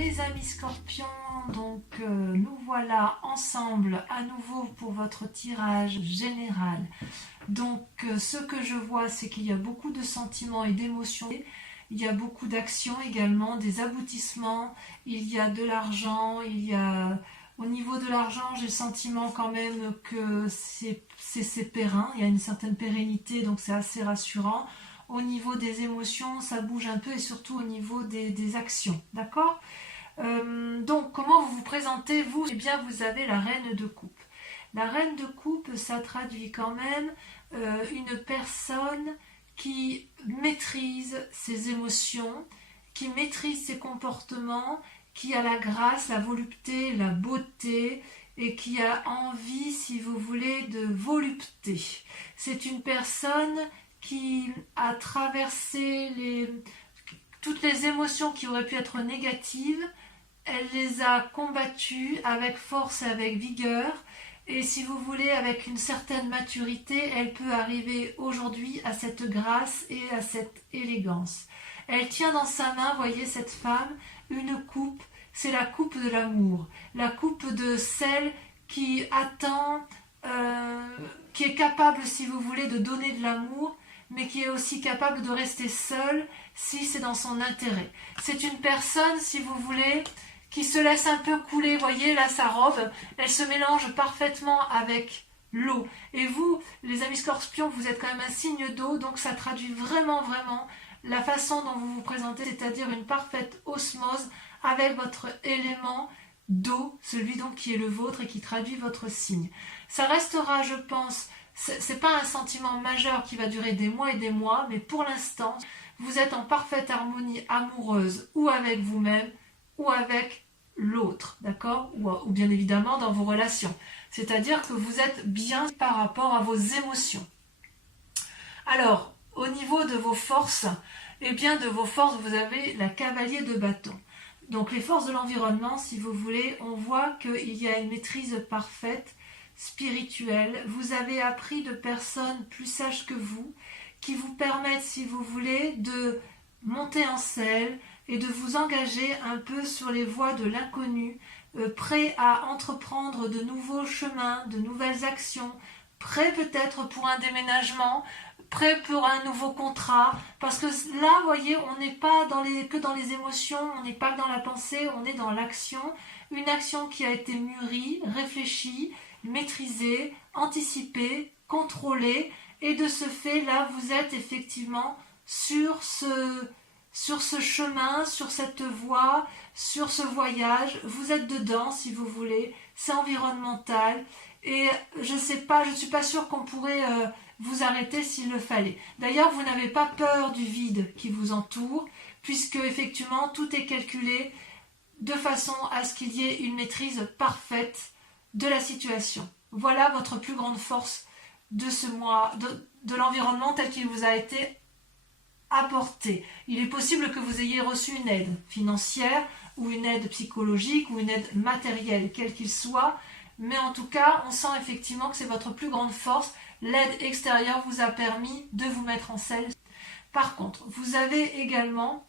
mes amis scorpions, donc nous voilà ensemble à nouveau pour votre tirage général. Donc ce que je vois, c'est qu'il y a beaucoup de sentiments et d'émotions, il y a beaucoup d'actions également, des aboutissements, il y a de l'argent, il y a... Au niveau de l'argent, j'ai le sentiment quand même que c'est périn, il y a une certaine pérennité, donc c'est assez rassurant. Au niveau des émotions, ça bouge un peu et surtout au niveau des actions, d'accord? Donc, comment vous vous présentez, vous? Eh bien, vous avez la reine de coupe. La reine de coupe, ça traduit quand même une personne qui maîtrise ses émotions, qui maîtrise ses comportements, qui a la grâce, la volupté, la beauté et qui a envie, si vous voulez, de volupté. C'est une personne qui a traversé toutes les émotions qui auraient pu être négatives, elle les a combattues avec force et avec vigueur, et si vous voulez, avec une certaine maturité, elle peut arriver aujourd'hui à cette grâce et à cette élégance. Elle tient dans sa main, voyez cette femme, une coupe, c'est la coupe de l'amour, la coupe de celle qui attend, qui est capable, si vous voulez, de donner de l'amour, mais qui est aussi capable de rester seule si c'est dans son intérêt. C'est une personne, si vous voulez, qui se laisse un peu couler, voyez là sa robe, elle se mélange parfaitement avec l'eau. Et vous, les amis scorpions, vous êtes quand même un signe d'eau, donc ça traduit vraiment la façon dont vous vous présentez, c'est-à-dire une parfaite osmose avec votre élément d'eau, celui donc qui est le vôtre et qui traduit votre signe. Ça restera, je pense, c'est pas un sentiment majeur qui va durer des mois et des mois, mais pour l'instant, vous êtes en parfaite harmonie amoureuse ou avec vous-même ou avec l'autre, d'accord, ou bien évidemment dans vos relations. C'est-à-dire que vous êtes bien par rapport à vos émotions. Alors, au niveau de vos forces, eh bien de vos forces, vous avez la cavalier de bâton. Donc les forces de l'environnement, si vous voulez, on voit qu'il y a une maîtrise parfaite, spirituelle. Vous avez appris de personnes plus sages que vous, qui vous permettent, si vous voulez, de monter en selle et de vous engager un peu sur les voies de l'inconnu, prêt à entreprendre de nouveaux chemins, de nouvelles actions, prêt peut-être pour un déménagement, prêt pour un nouveau contrat, parce que là, vous voyez, on n'est pas que dans les émotions, on n'est pas que dans la pensée, on est dans l'action, une action qui a été mûrie, réfléchie, maîtrisée, anticipée, contrôlée, et de ce fait, là, vous êtes effectivement sur ce chemin, sur cette voie, sur ce voyage, vous êtes dedans si vous voulez, c'est environnemental, et je ne suis pas sûre qu'on pourrait vous arrêter s'il le fallait. D'ailleurs, vous n'avez pas peur du vide qui vous entoure, puisque effectivement tout est calculé de façon à ce qu'il y ait une maîtrise parfaite de la situation. Voilà votre plus grande force de ce mois, de l'environnement tel qu'il vous a été apporté. Il est possible que vous ayez reçu une aide financière ou une aide psychologique ou une aide matérielle, quel qu'il soit, mais en tout cas, on sent effectivement que c'est votre plus grande force. L'aide extérieure vous a permis de vous mettre en selle. Par contre, vous avez également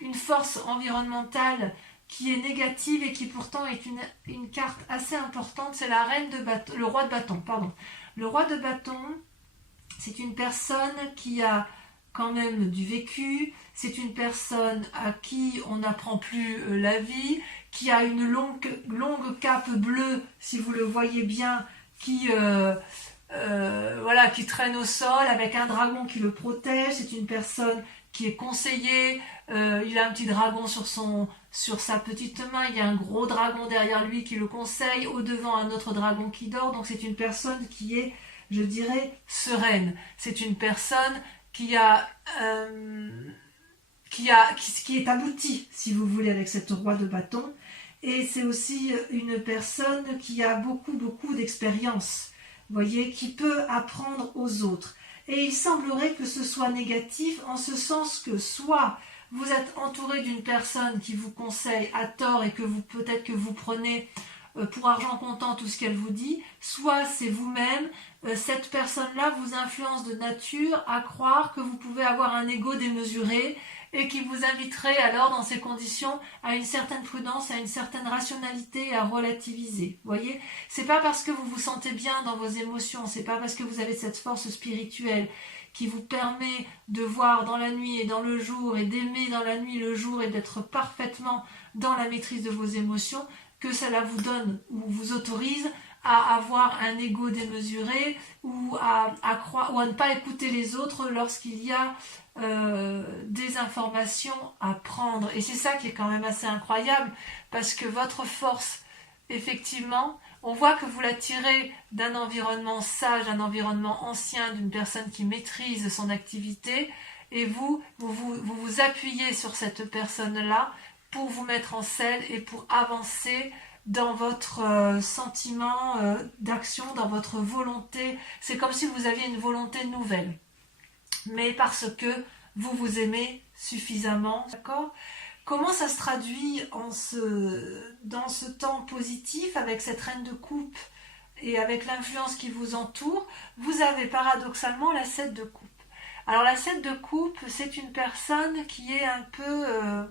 une force environnementale qui est négative et qui pourtant est une carte assez importante, c'est la reine de bâton, le roi de bâton, pardon. Le roi de bâton, c'est une personne qui a quand même du vécu, c'est une personne à qui on n'apprend plus la vie, qui a une longue cape bleue, si vous le voyez bien, qui traîne au sol avec un dragon qui le protège. C'est une personne qui est conseillée, il a un petit dragon sur sa petite main, il y a un gros dragon derrière lui qui le conseille, au devant un autre dragon qui dort, donc c'est une personne qui est, je dirais, sereine. C'est une personne qui est aboutie, si vous voulez, avec cette roi de bâton. Et c'est aussi une personne qui a beaucoup d'expérience, voyez, qui peut apprendre aux autres. Et il semblerait que ce soit négatif, en ce sens que soit vous êtes entouré d'une personne qui vous conseille à tort et que peut-être que vous prenez pour argent comptant tout ce qu'elle vous dit, soit c'est vous-même, cette personne-là vous influence de nature à croire que vous pouvez avoir un ego démesuré et qui vous inviterait alors dans ces conditions à une certaine prudence, à une certaine rationalité et à relativiser. Vous voyez, c'est pas parce que vous vous sentez bien dans vos émotions, c'est pas parce que vous avez cette force spirituelle qui vous permet de voir dans la nuit et dans le jour et d'aimer dans la nuit le jour et d'être parfaitement dans la maîtrise de vos émotions que cela vous donne ou vous autorise à avoir un ego démesuré ou à croire ou à ne pas écouter les autres lorsqu'il y a des informations à prendre. Et c'est ça qui est quand même assez incroyable parce que votre force, effectivement, on voit que vous la tirez d'un environnement sage, d'un environnement ancien, d'une personne qui maîtrise son activité et vous appuyez sur cette personne-là pour vous mettre en selle et pour avancer dans votre sentiment d'action, dans votre volonté. C'est comme si vous aviez une volonté nouvelle. Mais parce que vous vous aimez suffisamment, d'accord ? Comment ça se traduit dans ce temps positif avec cette reine de coupe et avec l'influence qui vous entoure? Vous avez paradoxalement la 7 de coupe. Alors la 7 de coupe, c'est une personne qui est un peu...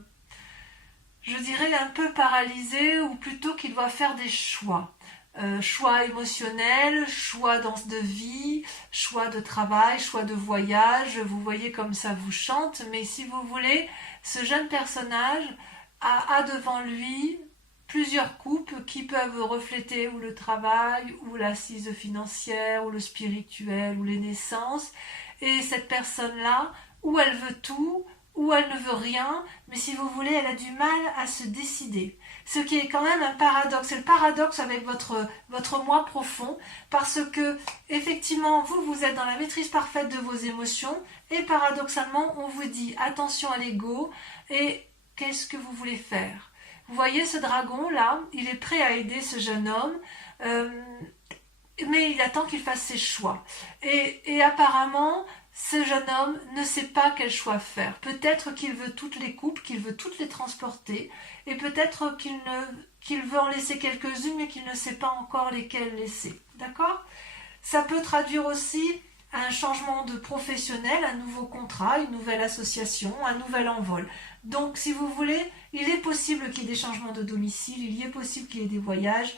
je dirais un peu paralysé ou plutôt qu'il doit faire des choix. Choix émotionnels, choix de vie, choix de travail, choix de voyage. Vous voyez comme ça vous chante, mais si vous voulez, ce jeune personnage a devant lui plusieurs coupes qui peuvent refléter ou le travail, ou l'assise financière, ou le spirituel, ou les naissances. Et cette personne-là, ou elle veut tout, ou elle ne veut rien, mais si vous voulez, elle a du mal à se décider. Ce qui est quand même un paradoxe. C'est le paradoxe avec votre moi profond, parce que, effectivement, vous êtes dans la maîtrise parfaite de vos émotions, et paradoxalement, on vous dit attention à l'ego, et qu'est-ce que vous voulez faire? Vous voyez ce dragon-là, il est prêt à aider ce jeune homme, mais il attend qu'il fasse ses choix. Et apparemment, ce jeune homme ne sait pas quel choix faire. Peut-être qu'il veut toutes les coupes, qu'il veut toutes les transporter, et peut-être qu'il veut en laisser quelques-unes, mais qu'il ne sait pas encore lesquelles laisser. D'accord ? Ça peut traduire aussi un changement de professionnel, un nouveau contrat, une nouvelle association, un nouvel envol. Donc, si vous voulez, il est possible qu'il y ait des changements de domicile, il est possible qu'il y ait des voyages.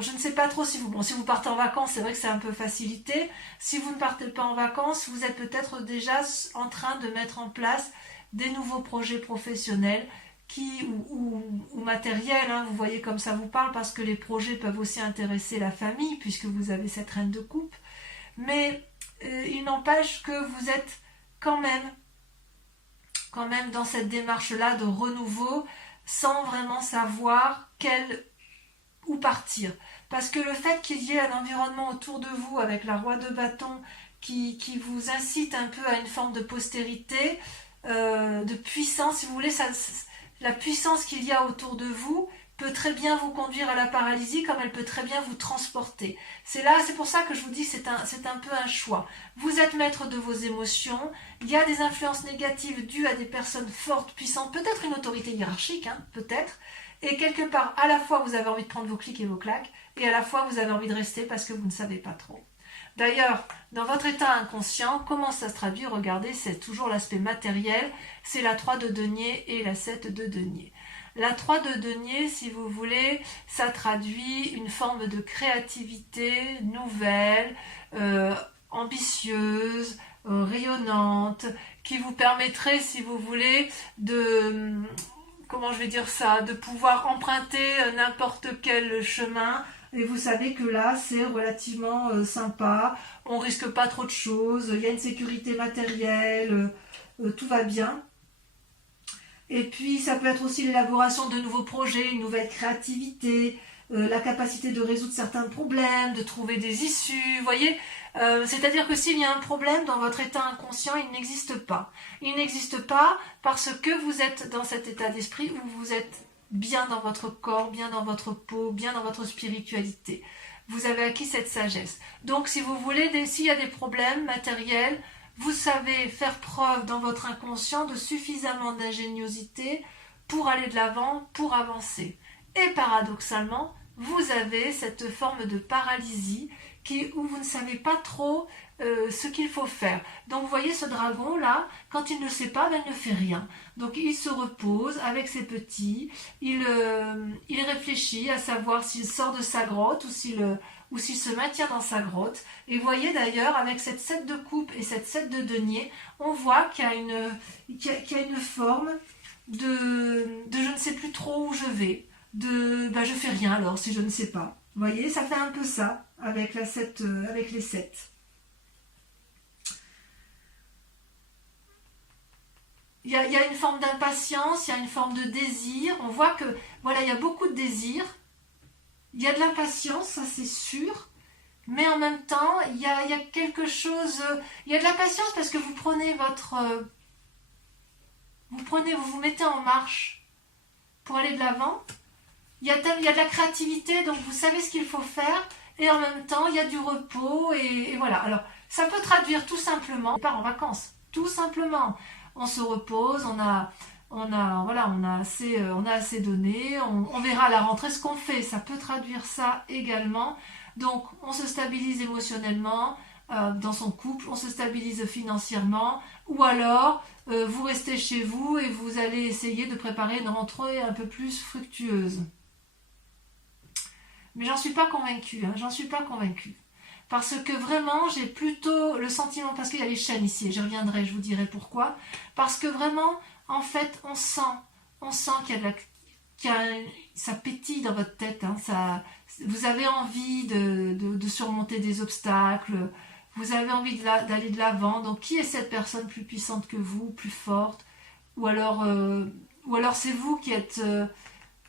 Je ne sais pas trop si vous partez en vacances, c'est vrai que c'est un peu facilité. Si vous ne partez pas en vacances, vous êtes peut-être déjà en train de mettre en place des nouveaux projets professionnels ou matériels, hein, vous voyez comme ça vous parle, parce que les projets peuvent aussi intéresser la famille, puisque vous avez cette reine de coupe. Mais il n'empêche que vous êtes quand même dans cette démarche-là de renouveau, sans vraiment savoir où partir. Parce que le fait qu'il y ait un environnement autour de vous avec la roi de bâton qui vous incite un peu à une forme de postérité, de puissance, si vous voulez, la puissance qu'il y a autour de vous peut très bien vous conduire à la paralysie comme elle peut très bien vous transporter. C'est pour ça que je vous dis c'est un peu un choix. Vous êtes maître de vos émotions, il y a des influences négatives dues à des personnes fortes, puissantes, peut-être une autorité hiérarchique, hein, peut-être, et quelque part, à la fois vous avez envie de prendre vos clics et vos claques, et à la fois vous avez envie de rester parce que vous ne savez pas trop. D'ailleurs, dans votre état inconscient, comment ça se traduit? Regardez, c'est toujours l'aspect matériel, c'est la 3 de denier et la 7 de denier. La 3 de denier, si vous voulez, ça traduit une forme de créativité nouvelle, ambitieuse, rayonnante, qui vous permettrait, si vous voulez, de pouvoir emprunter n'importe quel chemin. Et vous savez que là, c'est relativement sympa, on risque pas trop de choses, il y a une sécurité matérielle, tout va bien. Et puis, ça peut être aussi l'élaboration de nouveaux projets, une nouvelle créativité, la capacité de résoudre certains problèmes, de trouver des issues, vous voyez. C'est-à-dire que s'il y a un problème dans votre état inconscient, il n'existe pas. Il n'existe pas parce que vous êtes dans cet état d'esprit où vous êtes bien dans votre corps, bien dans votre peau, bien dans votre spiritualité. Vous avez acquis cette sagesse. Donc, si vous voulez, s'il y a des problèmes matériels, vous savez faire preuve dans votre inconscient de suffisamment d'ingéniosité pour aller de l'avant, pour avancer. Et paradoxalement, vous avez cette forme de paralysie où vous ne savez pas trop ce qu'il faut faire. Donc vous voyez ce dragon là, quand il ne sait pas, ben, il ne fait rien. Donc il se repose avec ses petits, il réfléchit à savoir s'il sort de sa grotte ou s'il se maintient dans sa grotte. Et vous voyez d'ailleurs, avec cette 7 de coupe et cette 7 de denier, on voit qu'il y a une forme de je ne sais plus trop où je vais, ben, je fais rien alors si je ne sais pas. Vous voyez, ça fait un peu ça avec avec les 7. Il y a une forme d'impatience, il y a une forme de désir. On voit que, voilà, il y a beaucoup de désir. Il y a de l'impatience, ça c'est sûr. Mais en même temps, il y a quelque chose... Il y a de l'impatience parce que vous prenez vous vous mettez en marche pour aller de l'avant. Il y a de la créativité, donc vous savez ce qu'il faut faire. Et en même temps, il y a du repos. Et voilà. Alors, ça peut traduire tout simplement... On part en vacances, tout simplement. On se repose, on a assez donné, on verra à la rentrée ce qu'on fait, ça peut traduire ça également. Donc on se stabilise émotionnellement dans son couple, on se stabilise financièrement, ou alors vous restez chez vous et vous allez essayer de préparer une rentrée un peu plus fructueuse. Mais j'en suis pas convaincue, j'en suis pas convaincue. Parce que vraiment, j'ai plutôt le sentiment, parce qu'il y a les chaînes ici, et j'y reviendrai, je vous dirai pourquoi. Parce que vraiment, en fait, on sent ça pétille dans votre tête. Vous avez envie de surmonter des obstacles, vous avez envie d'aller de l'avant. Donc, qui est cette personne plus puissante que vous, plus forte? Ou alors c'est vous qui êtes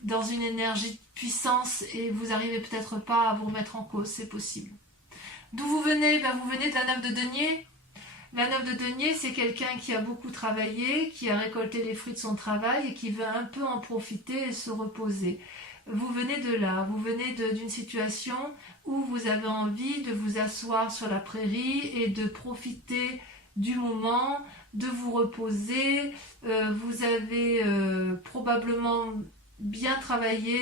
dans une énergie de puissance et vous n'arrivez peut-être pas à vous remettre en cause, c'est possible. D'où vous venez? Vous venez de la 9 de denier. La 9 de denier, c'est quelqu'un qui a beaucoup travaillé, qui a récolté les fruits de son travail et qui veut un peu en profiter et se reposer. Vous venez de là, vous venez d'une situation où vous avez envie de vous asseoir sur la prairie et de profiter du moment, de vous reposer. Vous avez probablement bien travaillé,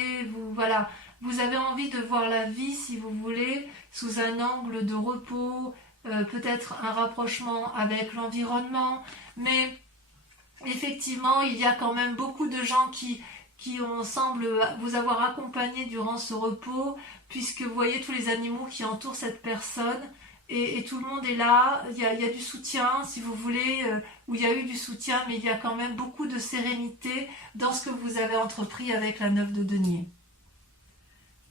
vous avez envie de voir la vie, si vous voulez, sous un angle de repos, peut-être un rapprochement avec l'environnement, mais effectivement, il y a quand même beaucoup de gens qui semblent vous avoir accompagné durant ce repos, puisque vous voyez tous les animaux qui entourent cette personne, et tout le monde est là, il y a du soutien, si vous voulez, où il y a eu du soutien, mais il y a quand même beaucoup de sérénité dans ce que vous avez entrepris avec la 9 de denier.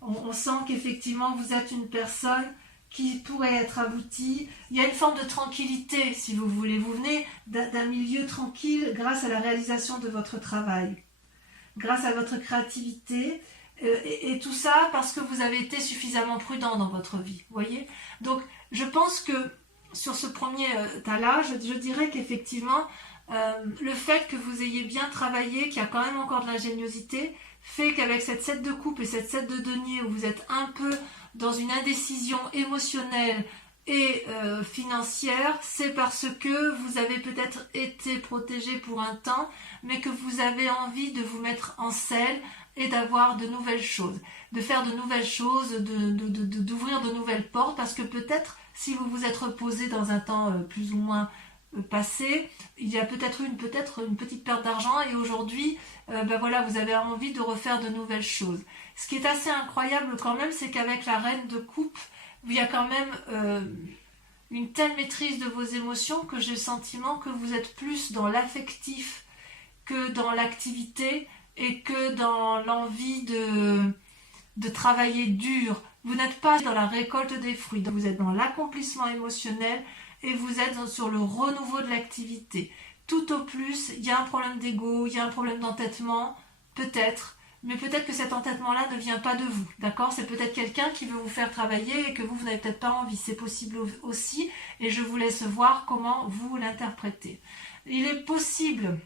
On sent qu'effectivement vous êtes une personne qui pourrait être aboutie. Il y a une forme de tranquillité, si vous voulez. Vous venez d'un milieu tranquille grâce à la réalisation de votre travail, grâce à votre créativité, et tout ça parce que vous avez été suffisamment prudent dans votre vie. Vous voyez? Donc, je pense que sur ce premier tas-là, je dirais qu'effectivement, le fait que vous ayez bien travaillé, qu'il y a quand même encore de l'ingéniosité, fait qu'avec cette 7 de coupe et cette 7 de denier où vous êtes un peu dans une indécision émotionnelle et financière, c'est parce que vous avez peut-être été protégé pour un temps, mais que vous avez envie de vous mettre en selle et d'avoir de nouvelles choses, de faire de nouvelles choses, d'ouvrir de nouvelles portes, parce que peut-être si vous vous êtes reposé dans un temps plus ou moins passé, il y a peut-être eu une petite perte d'argent et aujourd'hui, vous avez envie de refaire de nouvelles choses. Ce qui est assez incroyable quand même, c'est qu'avec la reine de coupe, il y a quand même une telle maîtrise de vos émotions que j'ai le sentiment que vous êtes plus dans l'affectif que dans l'activité et que dans l'envie de travailler dur. Vous n'êtes pas dans la récolte des fruits, vous êtes dans l'accomplissement émotionnel et vous êtes sur le renouveau de l'activité. Tout au plus, il y a un problème d'ego, il y a un problème d'entêtement, peut-être, mais peut-être que cet entêtement-là ne vient pas de vous, d'accord? C'est peut-être quelqu'un qui veut vous faire travailler et que vous n'avez peut-être pas envie, c'est possible aussi, et je vous laisse voir comment vous l'interprétez. Il est possible,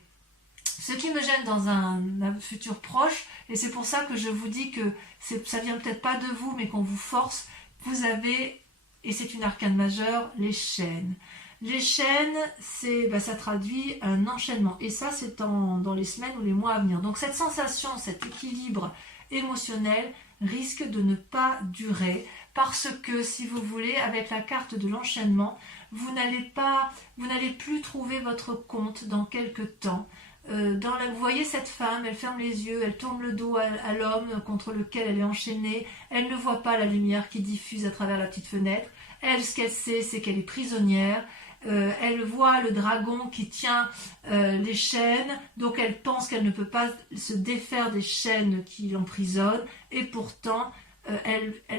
ce qui me gêne dans un futur proche, et c'est pour ça que je vous dis que ça vient peut-être pas de vous, mais qu'on vous force, vous avez, et c'est une arcane majeure, les chaînes. Les chaînes, ça traduit un enchaînement. Et ça, c'est dans les semaines ou les mois à venir. Donc cette sensation, cet équilibre émotionnel risque de ne pas durer parce que, si vous voulez, avec la carte de l'enchaînement, vous n'allez plus trouver votre compte dans quelques temps. Vous voyez cette femme, elle ferme les yeux, elle tourne le dos à l'homme contre lequel elle est enchaînée, elle ne voit pas la lumière qui diffuse à travers la petite fenêtre. Elle, ce qu'elle sait, c'est qu'elle est prisonnière. Elle voit le dragon qui tient les chaînes, donc elle pense qu'elle ne peut pas se défaire des chaînes qui l'emprisonnent, et pourtant,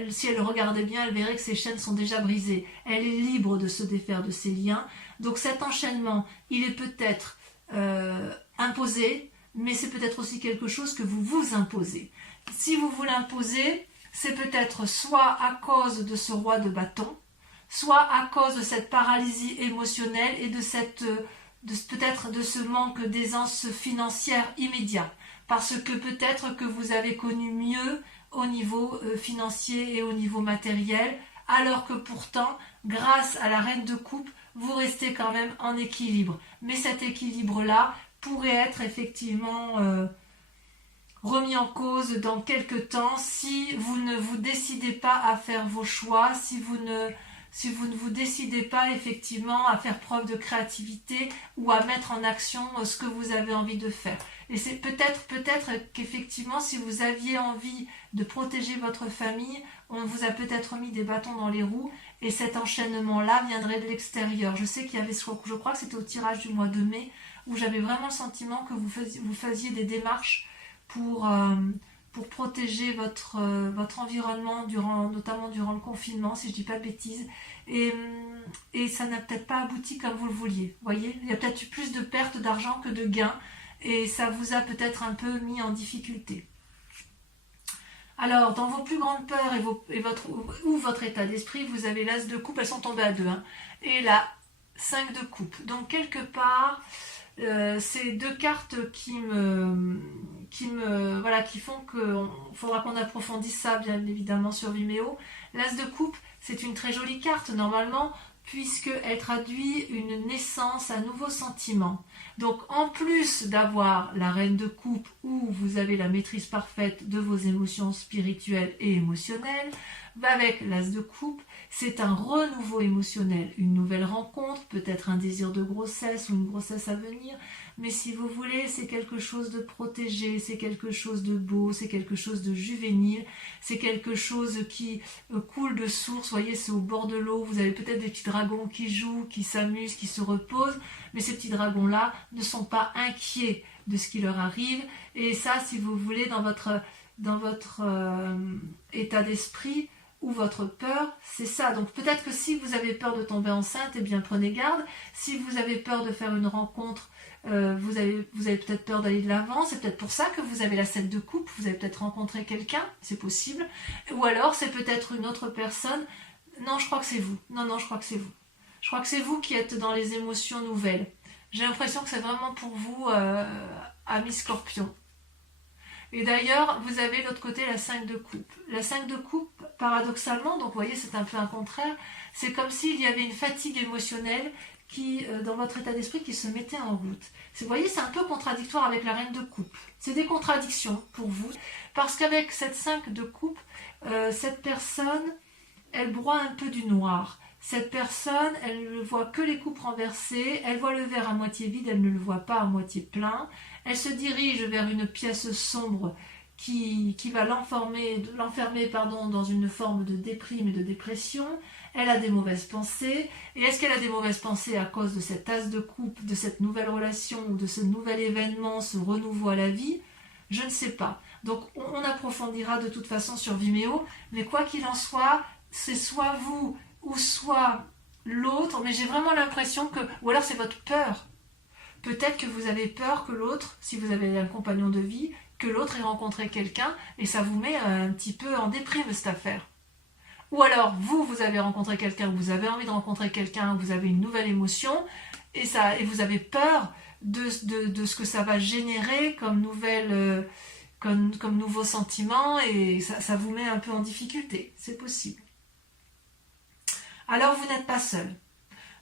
si elle regardait bien, elle verrait que ces chaînes sont déjà brisées. Elle est libre de se défaire de ces liens. Donc cet enchaînement, il est peut-être imposé, mais c'est peut-être aussi quelque chose que vous vous imposez. Si vous vous l'imposez, c'est peut-être soit à cause de ce roi de bâton, soit à cause de cette paralysie émotionnelle et peut-être de ce manque d'aisance financière immédiat. Parce que peut-être que vous avez connu mieux au niveau financier et au niveau matériel, alors que pourtant, grâce à la reine de coupe, vous restez quand même en équilibre. Mais cet équilibre-là pourrait être effectivement remis en cause dans quelques temps si vous ne vous décidez pas à faire vos choix, si vous ne vous décidez pas effectivement à faire preuve de créativité ou à mettre en action ce que vous avez envie de faire. Et c'est peut-être qu'effectivement, si vous aviez envie de protéger votre famille, on vous a peut-être mis des bâtons dans les roues et cet enchaînement-là viendrait de l'extérieur. Je sais qu'il y avait, je crois que c'était au tirage du mois de mai, où j'avais vraiment le sentiment que vous faisiez des démarches pour protéger votre environnement, notamment durant le confinement, si je ne dis pas de bêtises. Et ça n'a peut-être pas abouti comme vous le vouliez. Voyez, il y a peut-être eu plus de pertes d'argent que de gains, et ça vous a peut-être un peu mis en difficulté. Alors, dans vos plus grandes peurs ou votre état d'esprit, vous avez l'as de coupe, elles sont tombées à 2, hein, et la 5 de coupe. Donc, quelque part, c'est deux cartes qui font qu'il faudra qu'on approfondisse ça, bien évidemment, sur Vimeo. L'as de coupe, c'est une très jolie carte, normalement, puisqu'elle traduit une naissance, un nouveau sentiment. Donc, en plus d'avoir la reine de coupe, où vous avez la maîtrise parfaite de vos émotions spirituelles et émotionnelles, avec l'as de coupe, c'est un renouveau émotionnel, une nouvelle rencontre, peut-être un désir de grossesse ou une grossesse à venir, mais si vous voulez, c'est quelque chose de protégé, c'est quelque chose de beau, c'est quelque chose de juvénile, c'est quelque chose qui coule de source, vous voyez, c'est au bord de l'eau, vous avez peut-être des petits dragons qui jouent, qui s'amusent, qui se reposent, mais ces petits dragons-là ne sont pas inquiets de ce qui leur arrive, et ça, si vous voulez, dans votre état d'esprit, ou votre peur, c'est ça. Donc peut-être que si vous avez peur de tomber enceinte, eh bien prenez garde. Si vous avez peur de faire une rencontre, vous avez peut-être peur d'aller de l'avant, c'est peut-être pour ça que vous avez la 7 de coupe, vous avez peut-être rencontré quelqu'un, c'est possible. Ou alors c'est peut-être une autre personne. Non, je crois que c'est vous. Non, je crois que c'est vous. Je crois que c'est vous qui êtes dans les émotions nouvelles. J'ai l'impression que c'est vraiment pour vous, amis Scorpion. Et d'ailleurs, vous avez de l'autre côté la 5 de coupe. La 5 de coupe, paradoxalement, donc vous voyez, c'est un peu un contraire, c'est comme s'il y avait une fatigue émotionnelle qui, dans votre état d'esprit, qui se mettait en route. Vous voyez, c'est un peu contradictoire avec la reine de coupe. C'est des contradictions pour vous, parce qu'avec cette 5 de coupe, cette personne, elle broie un peu du noir. Cette personne, elle ne voit que les coupes renversées, elle voit le verre à moitié vide, elle ne le voit pas à moitié plein. Elle se dirige vers une pièce sombre qui va l'enfermer dans une forme de déprime et de dépression. Elle a des mauvaises pensées. Et est-ce qu'elle a des mauvaises pensées à cause de cette as de coupe, de cette nouvelle relation, ou de ce nouvel événement, ce renouveau à la vie? Je ne sais pas. Donc on approfondira de toute façon sur Vimeo. Mais quoi qu'il en soit, c'est soit vous ou soit l'autre. Mais j'ai vraiment l'impression que... Ou alors c'est votre peur. Peut-être que vous avez peur que l'autre, si vous avez un compagnon de vie, que l'autre ait rencontré quelqu'un et ça vous met un petit peu en déprime cette affaire. Ou alors vous avez rencontré quelqu'un, vous avez envie de rencontrer quelqu'un, vous avez une nouvelle émotion et vous avez peur de ce que ça va générer comme nouveau sentiment et ça vous met un peu en difficulté. C'est possible. Alors vous n'êtes pas seul.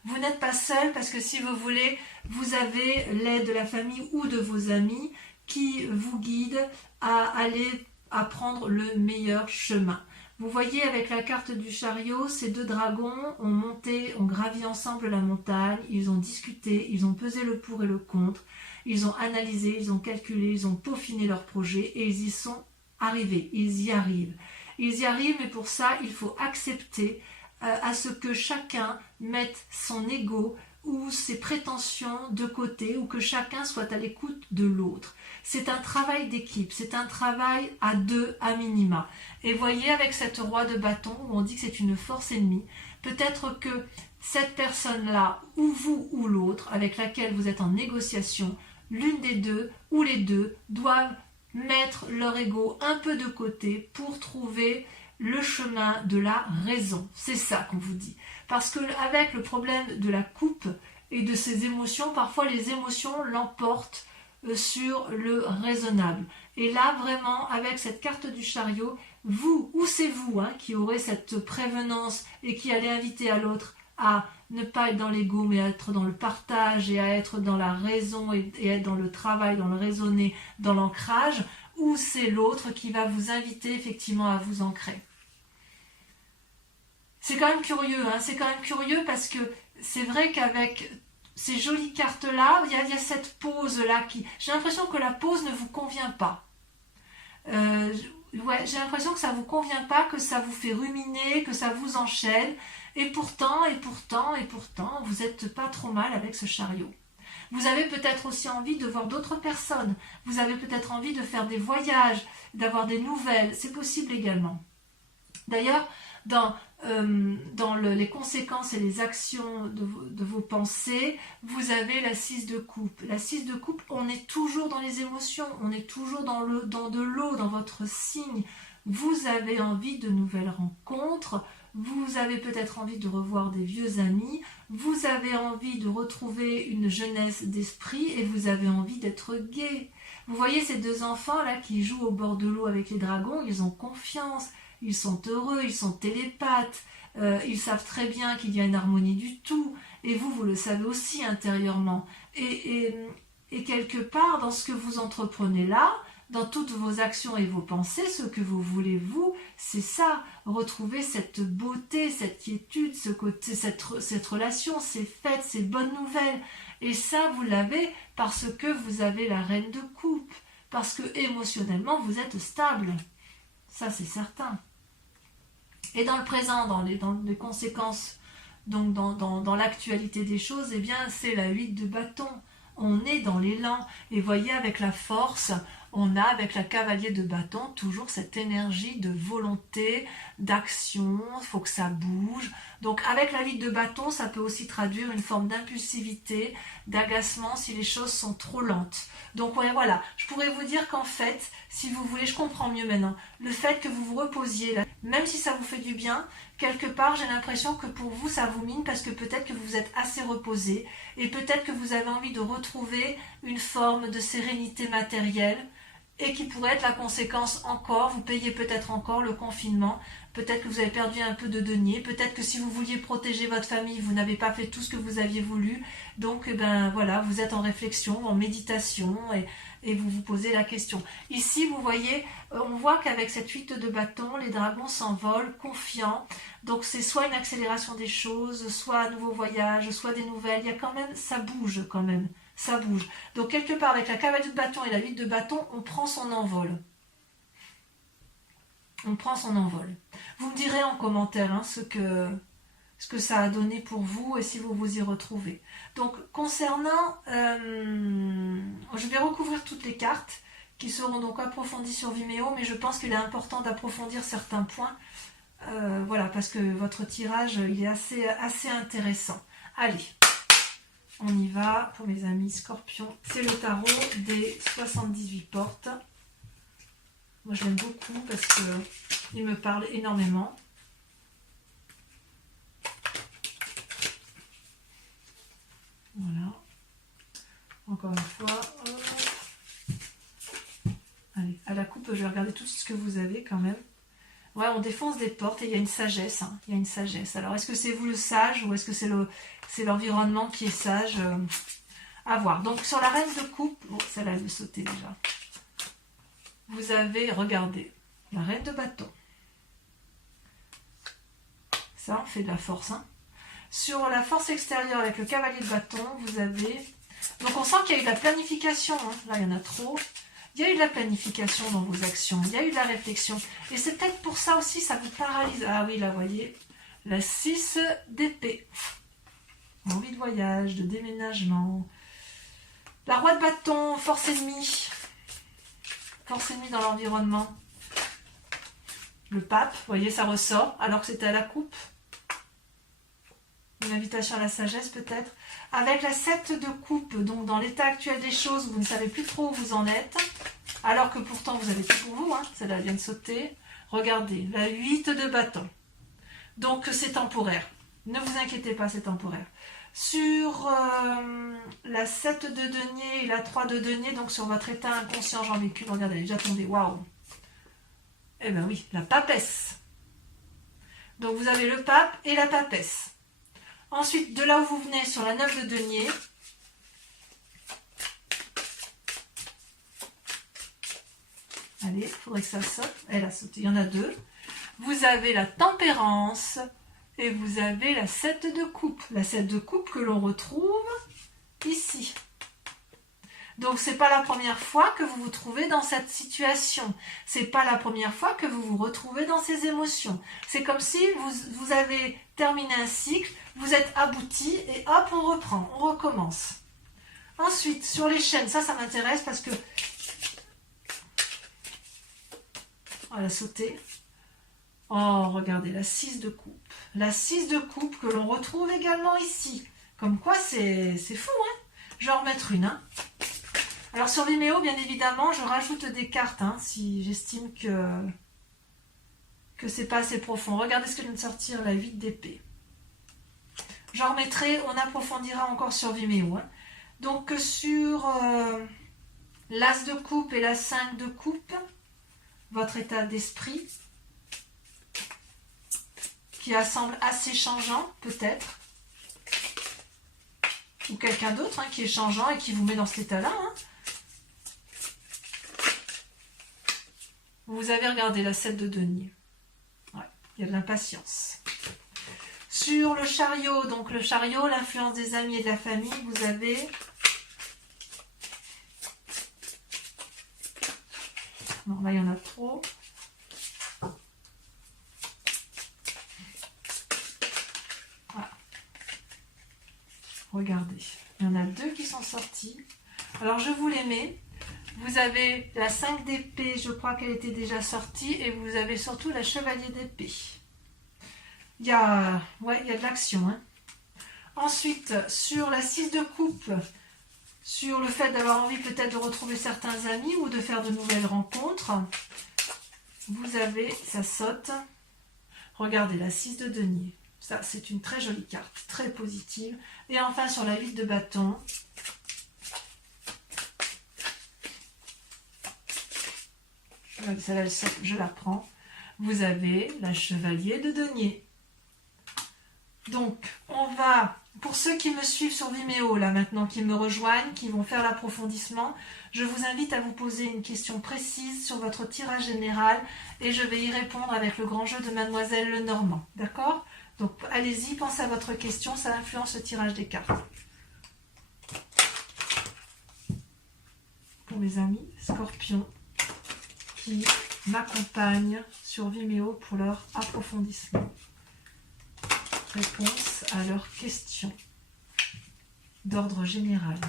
Vous n'êtes pas seul parce que si vous voulez, vous avez l'aide de la famille ou de vos amis qui vous guident à aller à prendre le meilleur chemin. Vous voyez avec la carte du chariot, ces deux dragons ont gravi ensemble la montagne, ils ont discuté, ils ont pesé le pour et le contre, ils ont analysé, ils ont calculé, ils ont peaufiné leur projet et ils y sont arrivés, ils y arrivent. Ils y arrivent, mais pour ça, il faut accepter à ce que chacun mette son ego ou ses prétentions de côté, ou que chacun soit à l'écoute de l'autre. C'est un travail d'équipe, c'est un travail à deux à minima. Et voyez avec cette roi de bâton, où on dit que c'est une force ennemie, peut-être que cette personne-là, ou vous ou l'autre, avec laquelle vous êtes en négociation, l'une des deux ou les deux doivent mettre leur ego un peu de côté pour trouver le chemin de la raison. C'est ça qu'on vous dit. Parce que avec le problème de la coupe et de ses émotions, parfois les émotions l'emportent sur le raisonnable. Et là, vraiment, avec cette carte du chariot, vous, ou c'est vous qui aurez cette prévenance et qui allez inviter à l'autre à ne pas être dans l'ego, mais à être dans le partage et à être dans la raison et être dans le travail, dans le raisonner, dans l'ancrage, ou c'est l'autre qui va vous inviter effectivement à vous ancrer. C'est quand même curieux, c'est quand même curieux parce que c'est vrai qu'avec ces jolies cartes-là, il y a cette pause-là qui... J'ai l'impression que la pause ne vous convient pas. J'ai l'impression que ça ne vous convient pas, que ça vous fait ruminer, que ça vous enchaîne. Et pourtant, vous n'êtes pas trop mal avec ce chariot. Vous avez peut-être aussi envie de voir d'autres personnes. Vous avez peut-être envie de faire des voyages, d'avoir des nouvelles. C'est possible également. D'ailleurs, dans les conséquences et les actions de vos pensées, vous avez la 6 de coupe. La 6 de coupe, on est toujours dans les émotions, on est toujours dans de l'eau, dans votre signe. Vous avez envie de nouvelles rencontres, vous avez peut-être envie de revoir des vieux amis, vous avez envie de retrouver une jeunesse d'esprit et vous avez envie d'être gai. Vous voyez ces deux enfants là qui jouent au bord de l'eau avec les dragons, ils ont confiance. Ils sont heureux, ils sont télépathes, ils savent très bien qu'il y a une harmonie du tout, et vous le savez aussi intérieurement. Et quelque part, dans ce que vous entreprenez là, dans toutes vos actions et vos pensées, ce que vous voulez, vous, c'est ça, retrouver cette beauté, cette quiétude, ce côté, cette relation, ces fêtes, ces bonnes nouvelles. Et ça, vous l'avez parce que vous avez la reine de coupe, parce que émotionnellement, vous êtes stable. Ça, c'est certain. Et dans le présent, dans les conséquences, donc dans l'actualité des choses, eh bien, c'est la 8 de bâton. On est dans l'élan. Et voyez, avec la force, on a, avec la cavalier de bâton, toujours cette énergie de volonté, d'action, il faut que ça bouge. Donc, avec la 8 de bâton, ça peut aussi traduire une forme d'impulsivité, d'agacement si les choses sont trop lentes. Donc, ouais, voilà, je pourrais vous dire qu'en fait, si vous voulez, je comprends mieux maintenant, le fait que vous vous reposiez, là, même si ça vous fait du bien, quelque part, j'ai l'impression que pour vous, ça vous mine parce que peut-être que vous êtes assez reposé et peut-être que vous avez envie de retrouver une forme de sérénité matérielle et qui pourrait être la conséquence encore, vous payez peut-être encore le confinement, peut-être que vous avez perdu un peu de deniers, peut-être que si vous vouliez protéger votre famille, vous n'avez pas fait tout ce que vous aviez voulu, donc voilà, vous êtes en réflexion, en méditation et vous vous posez la question. Ici, vous voyez, on voit qu'avec cette 8 de bâton, les dragons s'envolent, confiants, donc c'est soit une accélération des choses, soit un nouveau voyage, soit des nouvelles, il y a quand même, ça bouge quand même. Ça bouge. Donc quelque part avec la cavalier de bâton et la 8 de bâton, on prend son envol. On prend son envol. Vous me direz en commentaire ce que ça a donné pour vous et si vous vous y retrouvez. Donc concernant, je vais recouvrir toutes les cartes qui seront donc approfondies sur Vimeo, mais je pense qu'il est important d'approfondir certains points. Voilà, parce que votre tirage il est assez intéressant. Allez. On y va pour mes amis scorpions. C'est le tarot des 78 portes. Moi, je l'aime beaucoup parce qu'il me parle énormément. Voilà. Encore une fois. Allez, à la coupe, je vais regarder tout ce que vous avez quand même. Ouais, on défonce des portes et il y a une sagesse. Il y a une sagesse. Alors, est-ce que c'est vous le sage ou est-ce que c'est l'environnement qui est sage à voir. Donc, sur la reine de coupe, bon, celle-là, elle veut sauter déjà. Vous avez, regardez, la reine de bâton. Ça, on fait de la force. Hein. Sur la force extérieure avec le cavalier de bâton, vous avez... Donc on sent qu'il y a eu de la planification. Hein. Là, il y en a trop. Il y a eu de la planification dans vos actions. Il y a eu de la réflexion. Et c'est peut-être pour ça aussi, ça vous paralyse. Ah oui, là, vous voyez, la 6 d'épée. Envie de voyage, de déménagement. La roi de bâton, force ennemie. Force ennemie dans l'environnement. Le pape, vous voyez, ça ressort, alors que c'était à la coupe. Une invitation à la sagesse, peut-être. Avec la 7 de coupe, donc dans l'état actuel des choses, vous ne savez plus trop où vous en êtes. Alors que pourtant, vous avez tout pour vous. Hein. Celle-là vient de sauter. Regardez, la 8 de bâton. Donc, c'est temporaire. Ne vous inquiétez pas, c'est temporaire. Sur la 7 de denier et la 3 de denier, donc sur votre état inconscient, j'en ai qu'une, regardez, elle est déjà tombée, waouh. Eh bien oui, la papesse. Donc vous avez le pape et la papesse. Ensuite, de là où vous venez, sur la 9 de denier, allez, il faudrait que ça saute, elle a sauté, il y en a deux. Vous avez la tempérance. Et vous avez la 7 de coupe. La 7 de coupe que l'on retrouve ici. Donc, ce n'est pas la première fois que vous vous trouvez dans cette situation. Ce n'est pas la première fois que vous vous retrouvez dans ces émotions. C'est comme si vous avez terminé un cycle, vous êtes abouti et hop, on reprend, on recommence. Ensuite, sur les chaînes, ça m'intéresse parce que... On va sauter. Oh, regardez, la 6 de coupe. La 6 de coupe que l'on retrouve également ici. Comme quoi, c'est fou, hein. Je vais en remettre une. Hein. Alors, sur Vimeo, bien évidemment, je rajoute des cartes, hein, si j'estime que c'est pas assez profond. Regardez ce que vient de sortir, la 8 d'épée. J'en remettrai, on approfondira encore sur Vimeo. Hein. Donc, sur l'As de coupe et la 5 de coupe, votre état d'esprit... qui semble assez changeant, peut-être. Ou quelqu'un d'autre hein, qui est changeant et qui vous met dans cet état-là. Hein. Vous avez regardé la 7 de denier. Ouais, il y a de l'impatience. Sur le chariot, donc le chariot, l'influence des amis et de la famille, vous avez... Non, là, il y en a trop. Regardez, il y en a deux qui sont sortis. Alors, je vous les mets. Vous avez la 5 d'épée, je crois qu'elle était déjà sortie. Et vous avez surtout la chevalier d'épée. Il y a de l'action. Hein. Ensuite, sur la 6 de coupe, sur le fait d'avoir envie peut-être de retrouver certains amis ou de faire de nouvelles rencontres, vous avez, ça saute. Regardez, la 6 de denier. Ça, c'est une très jolie carte, très positive. Et enfin, sur la 8 de bâton, celle-là, je la prends. Vous avez la chevalier de denier. Donc, on va, pour ceux qui me suivent sur Vimeo, là maintenant, qui me rejoignent, qui vont faire l'approfondissement, je vous invite à vous poser une question précise sur votre tirage général et je vais y répondre avec le grand jeu de Mademoiselle Lenormand. D'accord ? Donc, allez-y, pensez à votre question, ça influence le tirage des cartes. Pour mes amis Scorpions qui m'accompagnent sur Vimeo pour leur approfondissement. Réponse à leurs questions d'ordre général.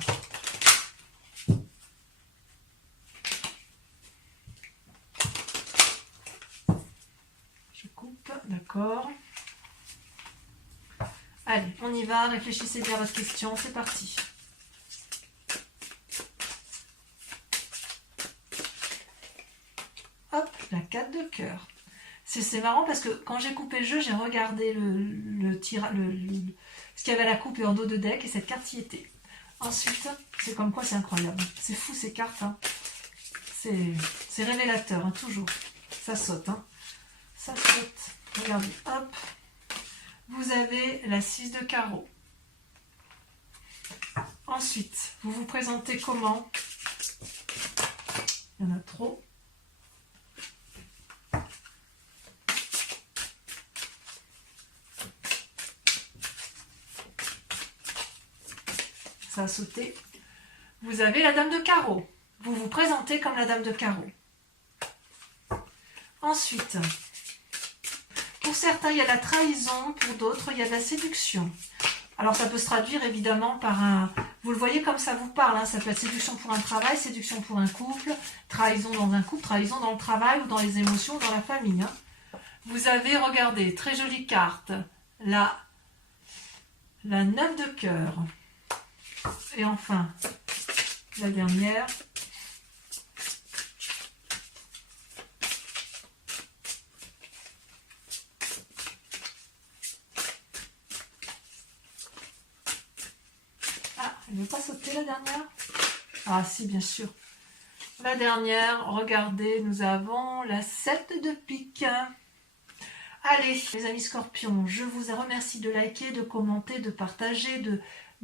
Je coupe, d'accord. Allez, on y va, réfléchissez bien à votre question, c'est parti. Hop, la 4 de cœur. C'est marrant parce que quand j'ai coupé le jeu, j'ai regardé ce qu'il y avait à la coupe et en dos de deck et cette carte y était. Ensuite, c'est comme quoi c'est incroyable. C'est fou ces cartes. Hein. C'est révélateur, hein, toujours. Ça saute. Hein. Ça saute. Regardez, hop. Vous avez la 6 de carreau. Ensuite, vous vous présentez comment? Il y en a trop. va sauter. Vous avez la dame de carreau. Vous vous présentez comme la dame de carreau. Ensuite, pour certains, il y a la trahison, pour d'autres, il y a de la séduction. Alors, ça peut se traduire évidemment par un... Vous le voyez comme ça vous parle, hein, ça peut être séduction pour un travail, séduction pour un couple, trahison dans un couple, trahison dans le travail ou dans les émotions, dans la famille. Hein. Vous avez, regardez, très jolie carte, la 9 de cœur. Et enfin, la dernière. Elle ne veut pas sauter la dernière? Ah si, bien sûr. La dernière, regardez, nous avons la 7 de pique. Allez, les amis scorpions, je vous remercie de liker, de commenter, de partager, de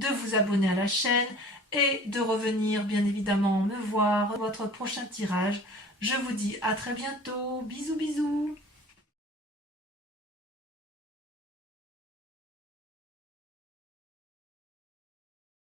vous abonner à la chaîne et de revenir bien évidemment me voir votre prochain tirage. Je vous dis à très bientôt. Bisous, bisous.